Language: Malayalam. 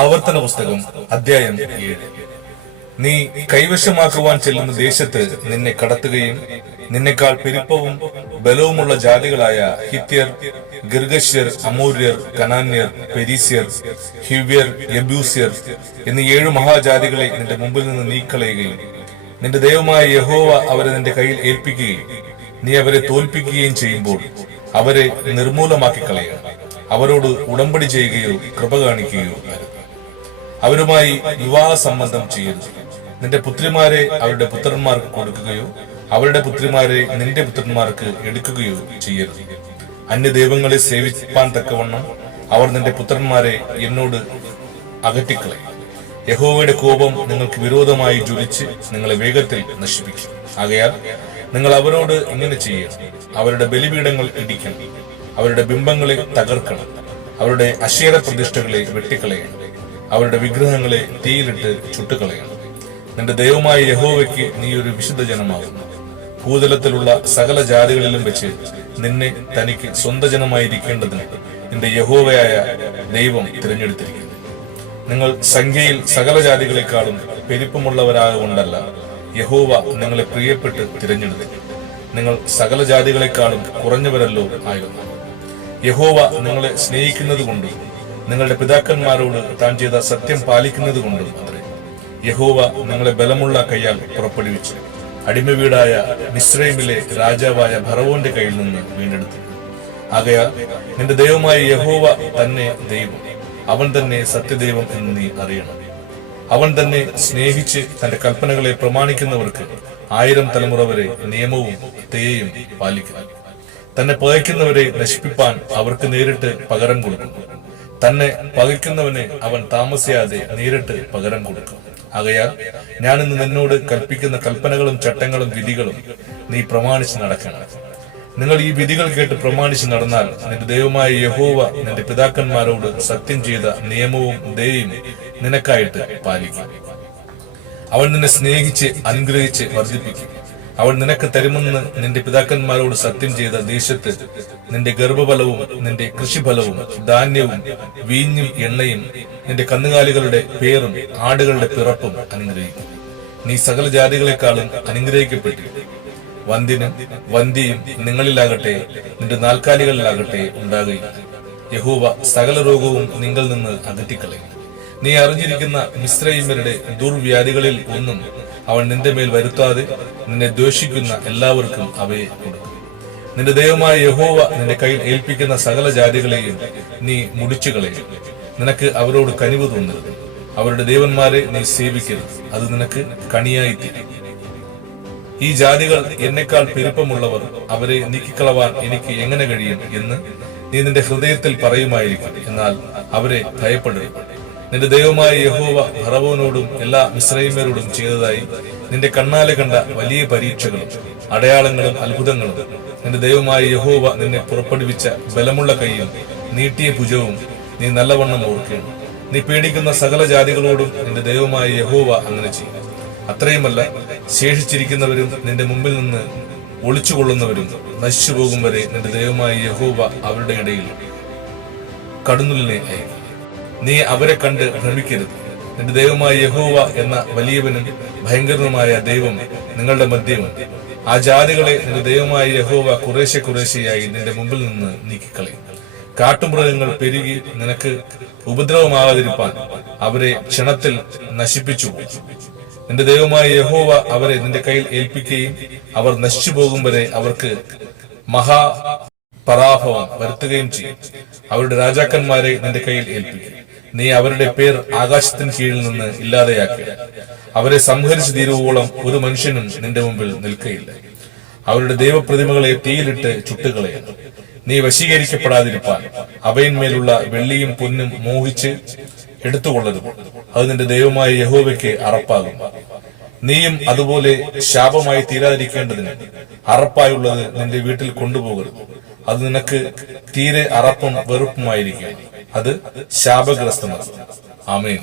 ആവർത്തന പുസ്തകം അധ്യായം 7. നീ കൈവശമാക്കുവാൻ ചെല്ലുന്ന ദേശത്ത് നിന്നെ കടത്തുകയും നിന്നെക്കാൾ പെരുപ്പവും ബലവുമുള്ള ജാതികളായ ഹിത്യർ, ഗിർഗശ്യർ, അമോര്യർ, കനാന്യർ, പെരീസ്യർ, ഹിവ്യർ, യെബൂസ്യർ എന്നീ 7 മഹാജാതികളെ നിന്റെ മുമ്പിൽ നിന്ന് നീക്കളയുകയും നിന്റെ ദൈവമായ യഹോവ അവരെ നിന്റെ കയ്യിൽ ഏൽപ്പിക്കുകയും നീ അവരെ തോൽപ്പിക്കുകയും ചെയ്യുമ്പോൾ അവരെ നിർമൂലമാക്കി കളയുക. അവരോട് ഉടമ്പടി ചെയ്യുകയോ കൃപ കാണിക്കുകയോ അവരുമായി വിവാഹ സംബന്ധം ചെയ്യരുത്. നിന്റെ പുത്രിമാരെ അവരുടെ പുത്രന്മാർക്ക് കൊടുക്കുകയോ അവരുടെ പുത്രിമാരെ നിന്റെ പുത്രന്മാർക്ക് എടുക്കുകയോ ചെയ്യരുത്. അന്യദൈവങ്ങളെ സേവിപ്പാൻ തക്കവണ്ണം അവർ നിന്റെ പുത്രന്മാരെ എന്നോട് അകറ്റിക്കളയും. യഹോവയുടെ കോപം നിങ്ങൾക്ക് വിരോധമായി ജ്വലിച്ച് നിങ്ങളെ വേഗത്തിൽ നശിപ്പിക്കും. ആകയാൽ നിങ്ങൾ അവരോട് ഇങ്ങനെ ചെയ്യണം: അവരുടെ ബലിപീഠങ്ങൾ ഇടിക്കണം, അവരുടെ ബിംബങ്ങളെ തകർക്കണം, അവരുടെ അശേര പ്രതിഷ്ഠകളെ വെട്ടിക്കളയണം, അവരുടെ വിഗ്രഹങ്ങളെ തീയിലിട്ട് ചുട്ടുകളയണം. നിന്റെ ദൈവമായ യഹോവയ്ക്ക് നീ ഒരു വിശുദ്ധ ജനമാകുന്നു. ഭൂതലത്തിലുള്ള സകല ജാതികളിലും വെച്ച് നിന്നെ തനിക്ക് സ്വന്ത ജനമായിരിക്കേണ്ടതിന് നിന്റെ യഹോവയായ ദൈവം തിരഞ്ഞെടുത്തിരിക്കുന്നു. നിങ്ങൾ സംഖ്യയിൽ സകല ജാതികളെക്കാളും പെരുപ്പമുള്ളവരാകൊണ്ടല്ല യഹോവ നിങ്ങളെ പ്രിയപ്പെട്ട് തിരഞ്ഞെടുത്തു. നിങ്ങൾ സകല ജാതികളെക്കാളും കുറഞ്ഞവരല്ലോ ആയിരുന്നു. യഹോവ നിങ്ങളെ സ്നേഹിക്കുന്നത് കൊണ്ടും നിങ്ങളുടെ പിതാക്കന്മാരോട് താൻ ചെയ്ത സത്യം പാലിക്കുന്നത് കൊണ്ടും അത്രേ യഹോവ നിങ്ങളെ ബലമുള്ള കൈയാൽ പുറപ്പെടുവിച്ച് അടിമ വീടായ മിസ്രൈമിലെ രാജാവായ ഫറവോന്റെ കയ്യിൽ നിന്ന് വീണ്ടെടുത്തു. ആകയാൽ നിന്റെ ദൈവമായ യഹോവ തന്നെ ദൈവം, അവൻ തന്നെ സത്യദൈവം എന്ന് നീ അറിയണം. അവൻ തന്നെ സ്നേഹിച്ച് തന്റെ കൽപ്പനകളെ പ്രമാണിക്കുന്നവർക്ക് 1000 തലമുറ വരെ നിയമവും ദയയും പാലിക്കുന്നു. തന്നെ പകയ്ക്കുന്നവരെ നശിപ്പിപ്പാൻ അവർക്ക് നേരിട്ട് പകരം കൊടുക്കും. തന്നെ പകയ്ക്കുന്നവന് അവൻ താമസിയാതെ നേരിട്ട് പകരം കൊടുക്കും. ആകയാൽ ഞാനിന്ന് നിന്നോട് കൽപ്പിക്കുന്ന കൽപ്പനകളും ചട്ടങ്ങളും വിധികളും നീ പ്രമാണിച്ച് നടക്കണം. നിങ്ങൾ ഈ വിധികൾ കേട്ട് പ്രമാണിച്ച് നടന്നാൽ നിന്റെ ദൈവമായ യഹോവ നിന്റെ പിതാക്കന്മാരോട് സത്യം ചെയ്ത നിയമവും ദയയും നിനക്കായിട്ട് പാലിക്കും. അവൻ നിന്നെ സ്നേഹിച്ച് അനുഗ്രഹിച്ച് വർദ്ധിപ്പിക്കും. അവൻ നിനക്ക് തരുമെന്ന് നിന്റെ പിതാക്കന്മാരോട് സത്യം ചെയ്ത ദേശത്ത് നിന്റെ ഗർഭഫലവും നിന്റെ കൃഷിഫലവും ധാന്യവും വീഞ്ഞും എണ്ണയും നിന്റെ കന്നുകാലികളുടെ പേരും ആടുകളുടെ പിറപ്പും അനുഗ്രഹിക്കും. നീ സകല ജാതികളെക്കാളും അനുഗ്രഹിക്കപ്പെട്ടിരിക്കും. വന്ധ്യനും വന്ധ്യയും നിങ്ങളിലാകട്ടെ നിന്റെ നാൽക്കാലികളിലാകട്ടെ ഉണ്ടാകുകയില്ല. യഹോവ സകല രോഗവും നിങ്ങൾ നിന്ന് അകറ്റിക്കളയും. നീ അറിഞ്ഞിരിക്കുന്ന മിസ്രയീമ്യരുടെ ദുർവ്യാധികളിൽ ഒന്നും അവൻ നിന്റെ മേൽ വരുത്താതെ നിന്നെ ദ്വേഷിക്കുന്ന എല്ലാവർക്കും അവയെ കൊടുക്കും. നിന്റെ ദൈവമായ യഹോവ നിന്റെ കയ്യിൽ ഏൽപ്പിക്കുന്ന സകല ജാതികളെയും നീ മുടിച്ചു കളയും. നിനക്ക് അവരോട് കനിവ് തോന്നരുത്. അവരുടെ ദേവന്മാരെ നീ സേവിക്കരുത്. അത് നിനക്ക് കണിയായി തീരും. ഈ ജാതികൾ എന്നെക്കാൾ പെരുപ്പമുള്ളവർ, അവരെ നീക്കിക്കളവാൻ എനിക്ക് എങ്ങനെ കഴിയും എന്ന് നീ നിന്റെ ഹൃദയത്തിൽ പറയുമായിരിക്കും. എന്നാൽ അവരെ ഭയപ്പെടരുത്. നിന്റെ ദൈവമായ യഹോവ ഫറവോനോടും എല്ലാ മിസ്രയീമ്യരോടും ചെയ്തതായി നിന്റെ കണ്ണാലെ കണ്ട വലിയ പരീക്ഷകളും അടയാളങ്ങളും അത്ഭുതങ്ങളും നിന്റെ ദൈവമായ യഹോവ നിന്നെ പുറപ്പെടുവിച്ച ബലമുള്ള കൈയും നീട്ടിയ ഭുജവും നീ നല്ലവണ്ണം ഓർക്കണം. നീ പേടിക്കുന്ന സകല ജാതികളോടും നിന്റെ ദൈവമായ യഹോവ അങ്ങനെ ചെയ്യും. അത്രയുമല്ല, ശേഷിച്ചിരിക്കുന്നവരും നിന്റെ മുമ്പിൽ നിന്ന് ഒളിച്ചുകൊള്ളുന്നവരും നശിച്ചു പോകും വരെ നിന്റെ ദൈവമായ യഹോവ അവരുടെ ഇടയിൽ കടുന്നലിനെ അയക്കും. നീ അവരെ കണ്ട് ഭ്രമിക്കരുത്. നിന്റെ ദൈവമായ യഹോവ എന്ന വലിയവനും ഭയങ്കരനുമായ ദൈവം നിങ്ങളുടെ മധ്യമുണ്ട്. ആ ജാതികളെ നിന്റെ ദൈവമായ യഹോവ കുറേശ്ശെ കുറേശ്ശെയായി നിന്റെ മുമ്പിൽ നിന്ന് നീക്കിക്കളയും. കാട്ടുമൃഗങ്ങൾ പെരുകി നിനക്ക് ഉപദ്രവമാകാതിരിപ്പാൻ അവരെ ക്ഷണത്തിൽ നശിപ്പിച്ചു. നിന്റെ ദൈവമായ യഹോവ അവരെ നിന്റെ കയ്യിൽ ഏൽപ്പിക്കുകയും അവർ നശിച്ചു പോകും വരെ അവർക്ക് മഹാപരാഭവം വരുത്തുകയും ചെയ്യും. അവരുടെ രാജാക്കന്മാരെ നിന്റെ കയ്യിൽ ഏൽപ്പിക്കും. നീ അവരുടെ പേർ ആകാശത്തിന് കീഴിൽ നിന്ന് ഇല്ലാതെയാക്കുക. അവരെ സംഹരിച്ചു തീരുവോളം ഒരു മനുഷ്യനും നിന്റെ മുമ്പിൽ നിൽക്കുകയില്ല. അവരുടെ ദൈവപ്രതിമകളെ തീയിലിട്ട് ചുട്ടുകളയണം. നീ വശീകരിക്കപ്പെടാതിരിപ്പാൻ അവയിന്മേലുള്ള വെള്ളിയും പൊന്നും മോഹിച്ച് എടുത്തുകൊള്ളരുത്. അത് നിന്റെ ദൈവമായ യഹോവയ്ക്ക് അറപ്പാകും. നീയും അതുപോലെ ശാപമായി തീരാതിരിക്കേണ്ടതിന് അറപ്പായുള്ളത് നിന്റെ വീട്ടിൽ കൊണ്ടുപോകരുത്. അത് നിനക്ക് തീരെ അറപ്പും വെറുപ്പുമായിരിക്കും. അത് ശാപഗ്രസ്തമാണ്. ആമേൻ.